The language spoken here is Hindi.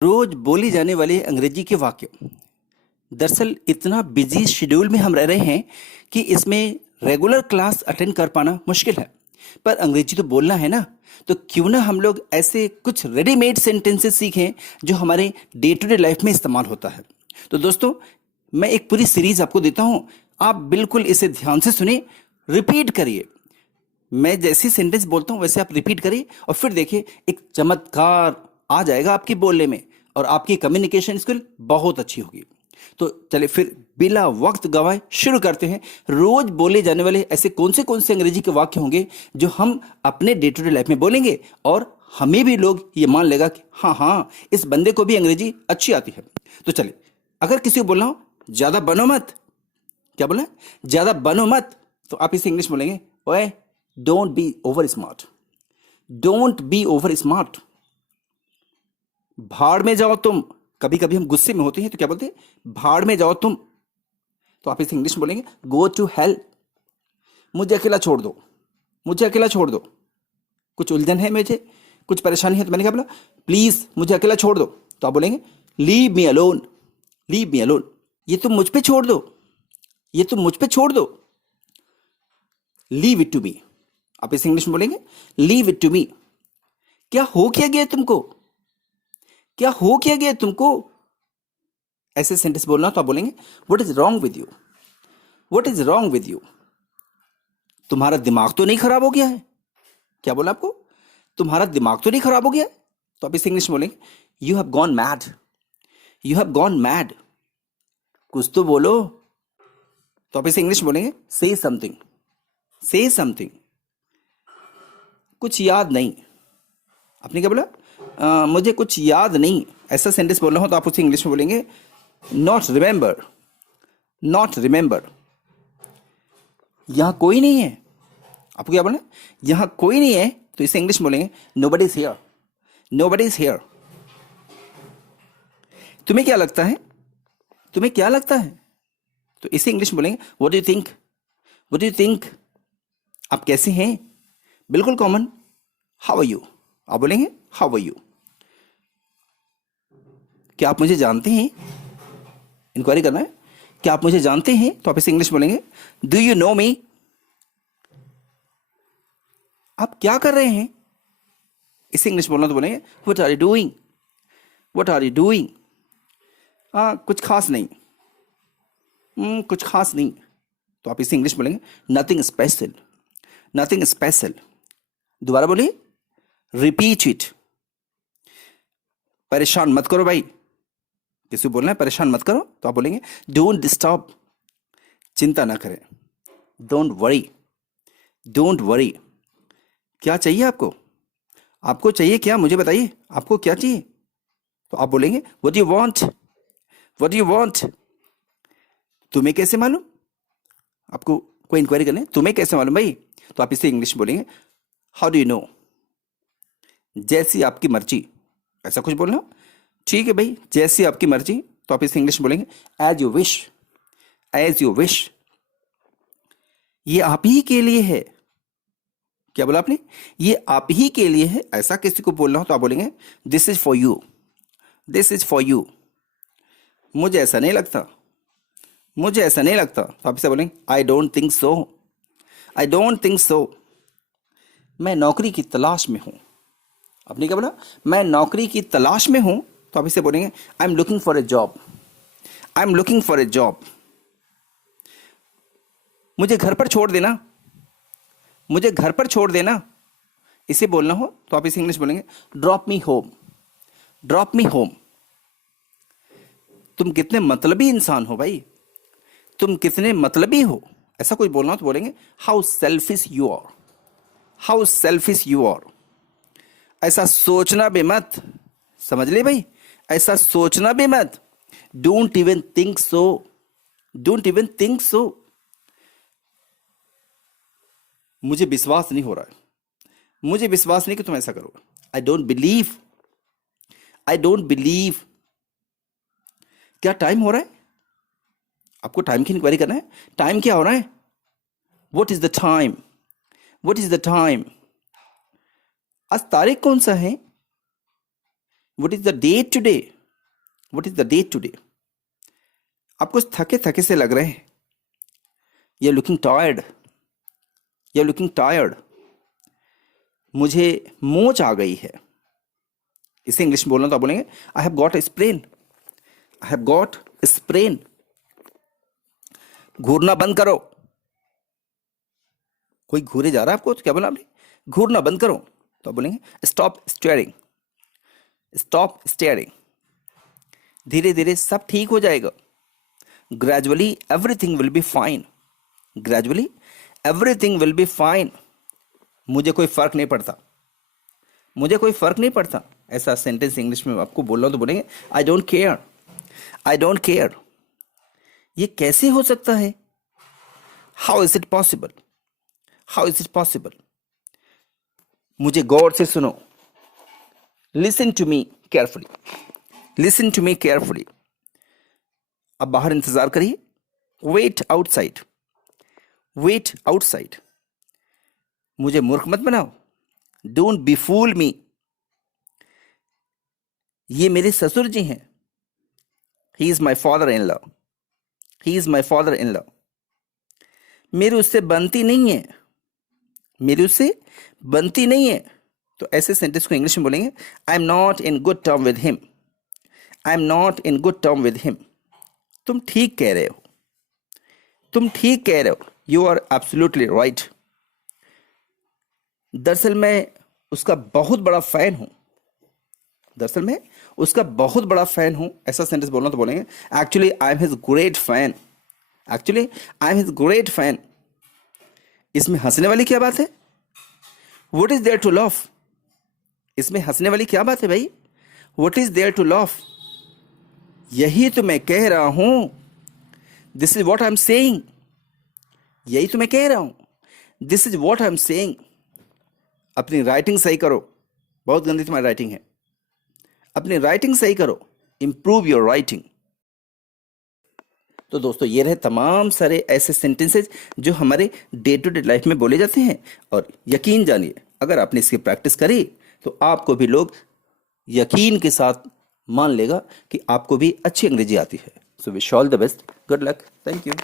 रोज बोली जाने वाले अंग्रेजी के वाक्य। दरअसल इतना बिजी शेड्यूल में हम रह रहे हैं कि इसमें रेगुलर क्लास अटेंड कर पाना मुश्किल है। पर अंग्रेजी तो बोलना है ना, तो क्यों ना हम लोग ऐसे कुछ रेडीमेड सेंटेंसेस सीखें जो हमारे डे टू डे लाइफ में इस्तेमाल होता है। तो दोस्तों, मैं एक पूरी सीरीज आपको देता हूं, आप बिल्कुल इसे ध्यान से सुनिए, रिपीट करिए। मैं जैसे सेंटेंस बोलता हूं वैसे आप रिपीट करिए और फिर देखिए एक चमत्कार आ जाएगा आपकी बोलने में और आपकी कम्युनिकेशन स्किल बहुत अच्छी होगी। तो चलिए फिर बिना वक्त गवाए शुरू करते हैं। रोज बोले जाने वाले ऐसे कौन से अंग्रेजी के वाक्य होंगे जो हम अपने डे टू डे लाइफ में बोलेंगे और हमें भी लोग ये मान लेगा कि हाँ हाँ, इस बंदे को भी अंग्रेजी अच्छी आती है। तो चलिए, अगर किसी को बोलना हो ज्यादा बनो मत, क्या बोला, ज्यादा बनो मत, तो आप इसे इंग्लिश बोलेंगे, ओए don't be over smart, don't be over smart. भाड़ में जाओ तुम, कभी कभी हम गुस्से में होते हैं तो क्या बोलते हैं, भाड़ में जाओ तुम, तो आप इसे इंग्लिश में बोलेंगे, गो टू हेल। मुझे अकेला छोड़ दो, मुझे अकेला छोड़ दो, कुछ उलझन है मुझे, कुछ परेशानी है, तो मैंने क्या बोला, प्लीज मुझे अकेला छोड़ दो, तो आप बोलेंगे leave me alone, leave me alone. ये तुम मुझ पे छोड़ दो, ये तुम मुझ पे छोड़ दो, लीव इट टू मी। आप इसे इंग्लिश में बोलेंगे, लीव इट टू मी। क्या हो क्या गया तुमको, क्या हो क्या गया तुमको, ऐसे सेंटेंस बोलना तो आप बोलेंगे, what is wrong with you, what is wrong with you. तुम्हारा दिमाग तो नहीं खराब हो गया है, क्या बोला आपको, तुम्हारा दिमाग तो नहीं खराब हो गया है, तो आप इसे इंग्लिश में बोलेंगे, you have gone mad, you have gone mad. कुछ तो बोलो, तो आप इसे इंग्लिश में बोलेंगे, से समथिंग, से समथिंग। कुछ याद नहीं, आपने क्या बोला, मुझे कुछ याद नहीं, ऐसा सेंटेंस बोलना हो तो आप उसे इंग्लिश में बोलेंगे, नॉट रिमेंबर, नॉट रिमेंबर। यहां कोई नहीं है, आपको क्या बोलना है, यहां कोई नहीं है, तो इसे इंग्लिश में बोलेंगे, nobody is here, nobody is here. तुम्हें क्या लगता है, तुम्हें क्या लगता है, तो इसे इंग्लिश में बोलेंगे, what do you think, what do you think. आप कैसे हैं, बिल्कुल कॉमन, हाउ आर यू, आप बोलेंगे हाउ आर यू। क्या आप मुझे जानते हैं, इंक्वायरी करना है, क्या आप मुझे जानते हैं, तो आप इसे इंग्लिश बोलेंगे, डू यू नो मी। आप क्या कर रहे हैं, इसे इंग्लिश बोलना तो बोलेंगे, what are you doing, what are you doing. कुछ खास नहीं, कुछ खास नहीं, तो आप इसे इंग्लिश बोलेंगे, नथिंग स्पेशल, नथिंग स्पेशल। दोबारा बोलिए, रिपीट इट। परेशान मत करो भाई, किसी को बोलना है परेशान मत करो, तो आप बोलेंगे, डोंट डिस्टर्ब, चिंता ना करें, डोंट वरी, डोंट वरी। क्या चाहिए आपको, आपको चाहिए क्या, मुझे बताइए आपको क्या चाहिए, तो आप बोलेंगे, what you want, what you want. तुम्हें कैसे मालूम, आपको कोई इंक्वायरी करनी है, तुम्हें कैसे मालूम भाई, तो आप इसे इंग्लिश में बोलेंगे, हाउ डू यू नो। जैसी आपकी मर्जी, ऐसा कुछ बोलना, ठीक है भाई, जैसी आपकी मर्जी, तो आप इसे इंग्लिश में बोलेंगे, as you wish, as you wish. ये आप ही के लिए है, क्या बोला आपने, ये आप ही के लिए है, ऐसा किसी को बोलना हो तो आप बोलेंगे, this is for you, this is for you. मुझे ऐसा नहीं लगता, मुझे ऐसा नहीं लगता, तो आप इसे बोलेंगे, I don't think so, I don't think so. मैं नौकरी की तलाश में हूं, आपने क्या बोला, मैं नौकरी की तलाश में हूं, तो आप इसे बोलेंगे, I am looking for a job, I am looking for a job. मुझे घर पर छोड़ देना, मुझे घर पर छोड़ देना, इसे बोलना हो तो आप इसे इंग्लिश बोलेंगे, drop me home, drop me home. तुम कितने मतलबी इंसान हो भाई, तुम कितने मतलबी हो, ऐसा कुछ बोलना हो तो बोलेंगे, how selfish you are, how selfish you are. ऐसा सोचना भी मत, समझ ले भाई, ऐसा सोचना भी मत, don't even think so, don't even think so. मुझे विश्वास नहीं हो रहा है, मुझे विश्वास नहीं कि तुम ऐसा करोगे, I don't believe, I don't believe. क्या टाइम हो रहा है, आपको टाइम की इंक्वायरी करना है, टाइम क्या हो रहा है, what is the time, what is the time. आज तारीख कौन सा है, what is the date today, what is the date today. आप कुछ थके थके से लग रहे हैं, you are looking tired, you are looking tired. मुझे मोच आ गई है। इसे इंग्लिश में बोलना तो आप बोलेंगे I have got a sprain, I have got a sprain. घूरना बंद करो। कोई घूरे जा रहा है आपको तो क्या बोला आपने, घूरना बंद करो, तो आप बोलेंगे स्टॉप स्टेयरिंग, स्टॉप स्टेयरिंग। धीरे धीरे सब ठीक हो जाएगा। Gradually everything will be fine, gradually everything will be fine. मुझे कोई फर्क नहीं पड़ता, मुझे कोई फर्क नहीं पड़ता। ऐसा सेंटेंस इंग्लिश में आपको बोल रहा हूं तो बोलेंगे I don't care, I don't care. ये कैसे हो सकता है, how is it possible, how is it possible. मुझे गौर से सुनो, listen to me carefully, listen to me carefully. अब बाहर इंतजार करिए, वेट आउटसाइड, वेट आउटसाइड। मुझे मूर्ख मत बनाओ, डोंट बी फूल मी। ये मेरे ससुर जी हैं, he is my father in law, he is my father in law. मेरी उससे बनती नहीं है, मेरी उससे बनती नहीं है। तो ऐसे सेंटेंस को इंग्लिश में बोलेंगे I am not in good term with him, I am not in good term with him. तुम ठीक कह रहे हो, तुम ठीक कह रहे हो, यू आर एब्सोल्युटली राइट। दरअसल मैं उसका बहुत बड़ा फैन हूं, दरअसल मैं उसका बहुत बड़ा फैन हूं। ऐसा सेंटेंस बोलना तो बोलेंगे actually I am his great fan, actually I am his great fan. इसमें हंसने वाली क्या बात है, what is there to laugh. इसमें हंसने वाली क्या बात है भाई, what is there to laugh. यही तो मैं कह रहा हूं, this is what I am saying, यही तो मैं कह रहा हूं, this is what I am saying. अपनी राइटिंग सही करो, बहुत गंदी तुम्हारी राइटिंग है, अपनी राइटिंग सही करो, इंप्रूव योर राइटिंग। तो दोस्तों ये रहे तमाम सारे ऐसे सेंटेंसेस जो हमारे डे टू डे लाइफ में बोले जाते हैं। और यकीन जानिए अगर आपने इसकी प्रैक्टिस करी तो आपको भी लोग यकीन के साथ मान लेगा कि आपको भी अच्छी अंग्रेजी आती है। So wish all the best, good luck, thank you.